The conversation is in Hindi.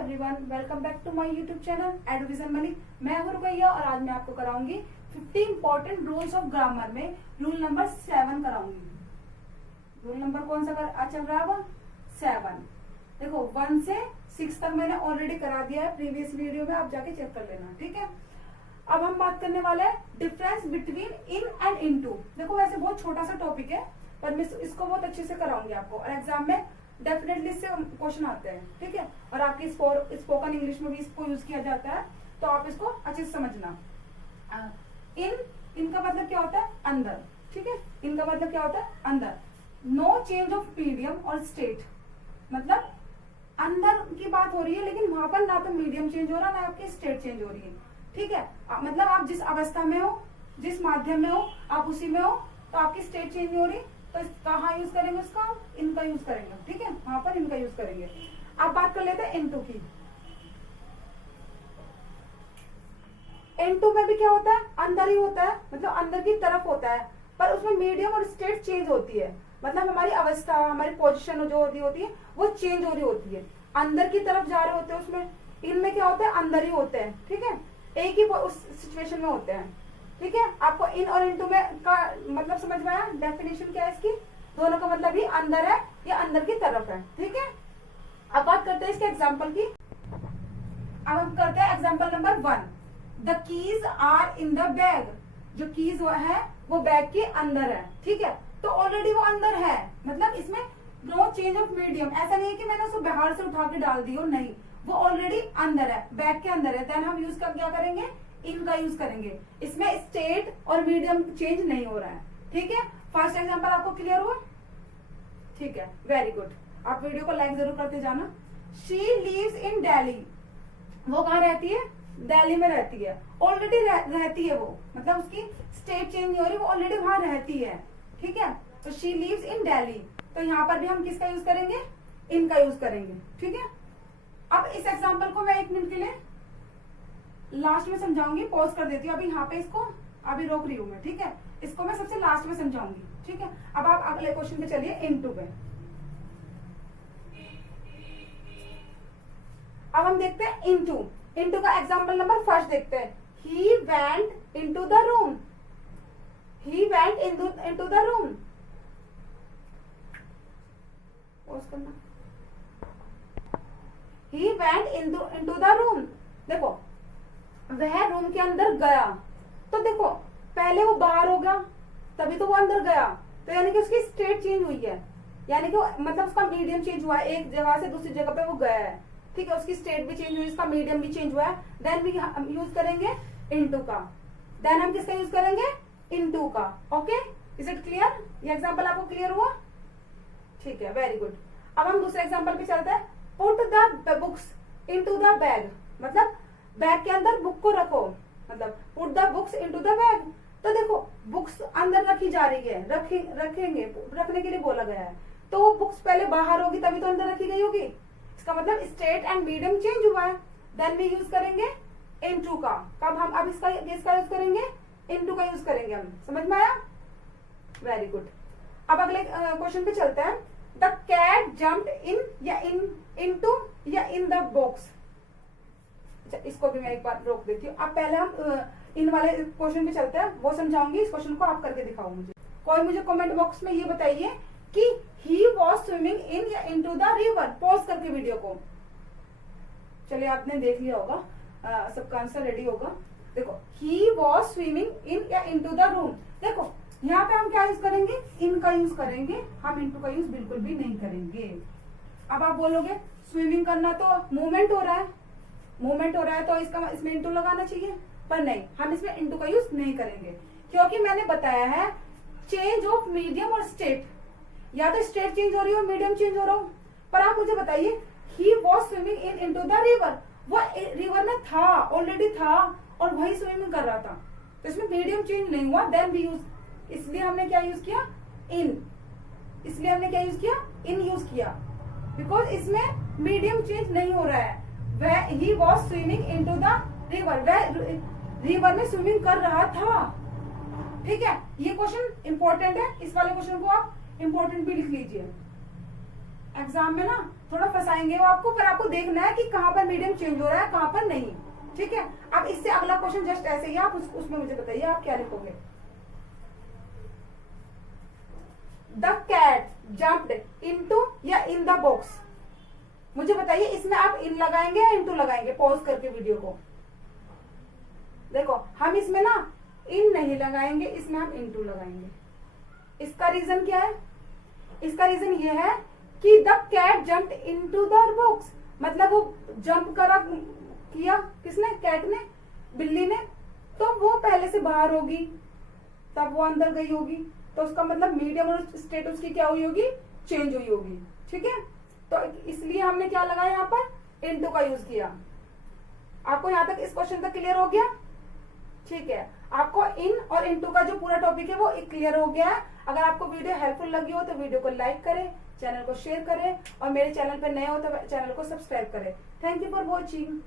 Everyone, welcome back to my YouTube channel Eduvision Malik. मैं हूं रुकैया और आज मैं आपको कराऊंगी 50 इंपॉर्टेंट रूल्स ऑफ ग्रामर में रूल नंबर 7 कराऊंगी। रूल नंबर कौन सा चल रहा है वो 7। देखो 1 से 6 तक मैंने ऑलरेडी करा दिया है प्रीवियस वीडियो में, आप जाके चेक कर लेना, ठीक है। अब हम बात करने वाले हैं difference between in and into. देखो वैसे बहुत छोटा सा टॉपिक है पर मैं इसको बहुत अच्छे से कराऊंगी आपको और एग्जाम में डेफिनेटली इससे क्वेश्चन आते हैं, ठीक है। और आपकी स्पोकन इंग्लिश में भी इसको यूज किया जाता है, तो आप इसको अच्छे से समझना। इनका मतलब क्या होता है अंदर, ठीक है। इनका मतलब क्या होता है अंदर। नो चेंज ऑफ मीडियम और स्टेट, मतलब अंदर की बात हो रही है लेकिन वहां पर ना तो मीडियम चेंज हो रहा ना आपकी स्टेट चेंज हो रही है, ठीक है। मतलब आप जिस अवस्था में हो, जिस माध्यम में हो, आप उसी में हो, तो आपकी स्टेट चेंज नहीं हो रही, तो कहाँ यूज करेंगे उसका, इनका यूज करेंगे, ठीक है। वहां पर इनका यूज करेंगे। अब बात कर लेते हैं इनटू की। इनटू में भी क्या होता है अंदर ही होता है, मतलब अंदर की तरफ होता है, पर उसमें मीडियम और स्टेट चेंज होती है। मतलब हमारी अवस्था, हमारी पोजीशन जो होती है वो चेंज हो रही होती है, अंदर की तरफ जा रहे होते हैं उसमें। इनमें क्या होता है अंदर ही होते हैं, ठीक है, एक ही उस सिचुएशन में होते हैं, ठीक है। आपको इन और इनटू में का मतलब समझ में आया, डेफिनेशन क्या है इसकी, दोनों का मतलब ही अंदर है या अंदर की तरफ है, ठीक है। अब बात करते हैं इसके एग्जांपल की। अब हम करते हैं example number 1। The keys are in the bag. जो कीज है वो बैग के अंदर है, ठीक है। तो ऑलरेडी वो अंदर है, मतलब इसमें नो चेंज ऑफ मीडियम। ऐसा नहीं है कि मैंने उसको बाहर से उठा के डाल दी हो, नहीं, वो ऑलरेडी अंदर है, बैग के अंदर है। देन हम यूज कर क्या करेंगे, इनका यूज करेंगे। इसमें स्टेट और मीडियम चेंज नहीं हो रहा है, ठीक है। फर्स्ट एग्जांपल आपको क्लियर हुआ, ठीक है, वेरी गुड। आप वीडियो को लाइक जरूर करते जाना। She lives in Delhi. वो कहाँ रहती है, दिल्ली में रहती है, ऑलरेडी रहती है वो, मतलब उसकी स्टेट चेंज नहीं हो रही, वो ऑलरेडी वहां रहती है, ठीक है। तो शी लिव्स इन दिल्ली, तो यहाँ पर भी हम किसका यूज करेंगे, इनका यूज करेंगे, ठीक है। अब इस एग्जाम्पल को मैं 1 मिनट के लिए लास्ट में समझाऊंगी, पॉज कर देती हूँ अभी, यहाँ पे इसको अभी रोक रही हूँ मैं, ठीक है। इसको मैं सबसे लास्ट में समझाऊंगी, ठीक है। अब आप अगले क्वेश्चन पे चलिए, इनटू पे। अब हम देखते हैं इनटू। इनटू का एग्जाम्पल नंबर 1 देखते हैं। He went into the room. He went into the room. Pause करना। He went into the room. देखो वह रूम के अंदर गया, तो देखो पहले वो बाहर होगा तभी तो वो अंदर गया, तो यानी कि उसकी स्टेट चेंज हुई है, यानी कि मतलब उसका मीडियम चेंज हुआ है, एक जगह से दूसरी जगह पे वो गया है, ठीक है। उसकी स्टेट भी चेंज हुई, उसका मीडियम भी चेंज हुआ है। देन भी हम यूज करेंगे इनटू का। देन हम किसका यूज करेंगे, इनटू का। Okay, is it clear? ये एग्जाम्पल आपको क्लियर हुआ, ठीक है, वेरी गुड। अब हम दूसरे एग्जाम्पल पे चलते हैं। Put the books into the bag, मतलब बैग के अंदर बुक को रखो, मतलब put the books into the bag. तो देखो बुक्स अंदर रखी जा रही है, रखेंगे, रखने के लिए बोला गया है, तो वो बुक्स पहले बाहर होगी तभी तो अंदर रखी गई होगी। इसका मतलब स्टेट एंड मीडियम चेंज हुआ है। देन भी यूज करेंगे इनटू का। कब हम अब इसका यूज करेंगे, इनटू का यूज करेंगे हम, समझ में आया, वेरी गुड। अब अगले क्वेश्चन पे चलते हैं। द कैट जम्प्ड इन या इनटू या इन द बॉक्स। इसको भी मैं एक बार रोक देती हूँ। अब पहले हम इन वाले क्वेश्चन पे चलते हैं, वो समझाऊंगी, इस क्वेश्चन को आप करके दिखाओ मुझे। कोई मुझे कमेंट बॉक्स में ये बताइए कि ही वॉज स्विमिंग इन या इनटू द रिवर। पॉज करके वीडियो को, चलिए आपने देख लिया होगा, सबका आंसर रेडी होगा। देखो ही वॉज स्विमिंग इन या इनटू द रूम। देखो यहाँ पे हम क्या यूज करेंगे, इनका यूज करेंगे, हम इनटू का यूज बिल्कुल भी नहीं करेंगे। अब आप बोलोगे स्विमिंग करना तो मूवमेंट हो रहा है, मूवमेंट हो रहा है तो इसमें इनटू लगाना चाहिए, पर नहीं, हम इसमें इनटू का यूज नहीं करेंगे, क्योंकि मैंने बताया है चेंज ऑफ मीडियम और स्टेट, या तो स्टेट चेंज हो रही हो, मीडियम चेंज हो रहा हो। पर आप मुझे बताइए he was swimming in into the river, वो रिवर में था, ऑलरेडी था और वही स्विमिंग कर रहा था, तो इसमें मीडियम चेंज नहीं हुआ। देन भी यूज, इसलिए हमने क्या यूज किया, इन, इसलिए हमने क्या यूज किया, इन यूज किया, बिकॉज इसमें मीडियम चेंज नहीं हो रहा है। वह he was swimming into the river, वह रिवर में स्विमिंग कर रहा था, ठीक है। ये क्वेश्चन इंपॉर्टेंट है, इस वाले क्वेश्चन को आप इंपॉर्टेंट भी लिख लीजिए। एग्जाम में ना थोड़ा फंसाएंगे वो आपको, पर आपको देखना है कि कहाँ पर मीडियम चेंज हो रहा है, कहाँ पर नहीं। ठीक है, अब इससे अगला क्वेश्चन जस्ट ऐसे ही आप उसमें मुझे बताइए आप क्या लिखोगे। द कैट जंप्ड इनटू या इन द बॉक्स, मुझे बताइए इसमें आप इन लगाएंगे या इनटू लगाएंगे। पॉज करके वीडियो को देखो, हम इसमें ना इन नहीं लगाएंगे, इसमें हम इनटू लगाएंगे। इसका रीजन क्या है? इसका रीजन ये है कि the cat jumped into the box, मतलब वो जंप करा किया किसने? कैट ने, बिल्ली ने, तो वो पहले से बाहर होगी तब वो अंदर गई होगी, तो उसका मतलब मीडियम और स्टेट उसकी क्या हुई होगी? चेंज हुई होगी। ठीक है, तो इसलिए हमने क्या लगाया यहाँ पर? इनटू का यूज किया। आपको यहाँ तक इस क्वेश्चन तक क्लियर हो गया? ठीक है, आपको इन और इनटू का जो पूरा टॉपिक है वो क्लियर हो गया है। अगर आपको वीडियो हेल्पफुल लगी हो तो वीडियो को लाइक करें, चैनल को शेयर करें और मेरे चैनल पर नए हो तो चैनल को सब्सक्राइब करें। Thank you for watching.